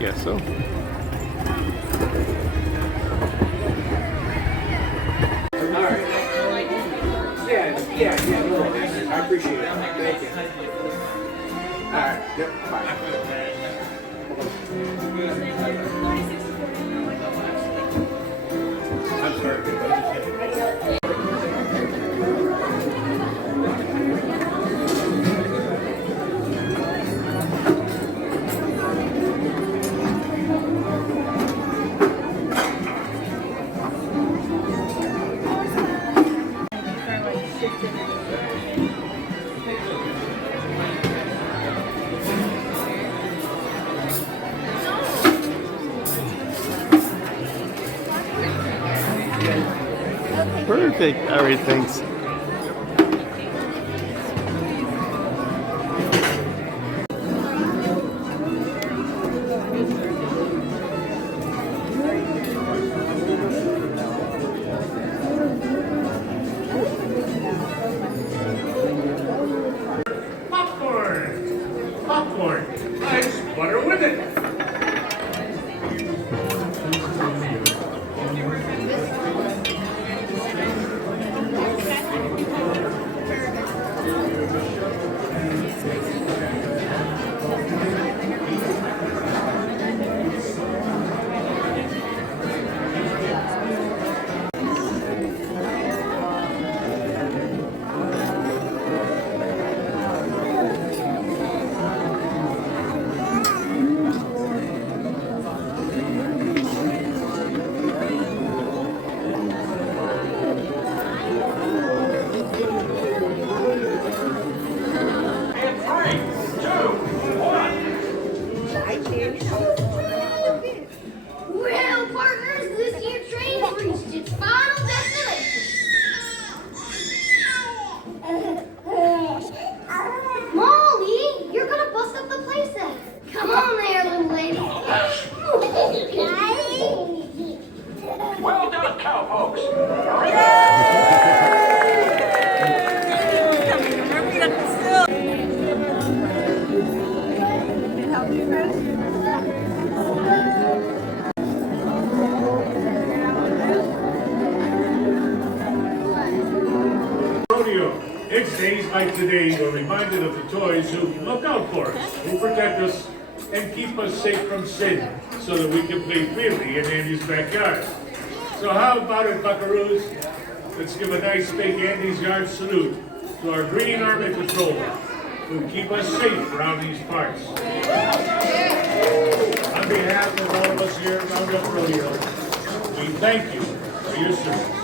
guess so. Alright. Yeah, no worries. I appreciate it. Thank you. Alright, yep, bye. I'm sorry. Perfect, everything's. Popcorn. Nice butter with it. Well, partners, this here train's reached its final destination. Molly, you're gonna bust up the playset. Come on there, little lady. Well done, cowpokes. Rodeo. It's days like today we're reminded of the toys who look out for us, who protect us, and keep us safe from sin, so that we can play freely in Andy's backyard. So how about it, buckaroos? Let's give a nice big Andy's Yard salute to our Green Army Patrollers, who keep us safe around these parts. On behalf of all of us here at Roundup Rodeo, we thank you for your service.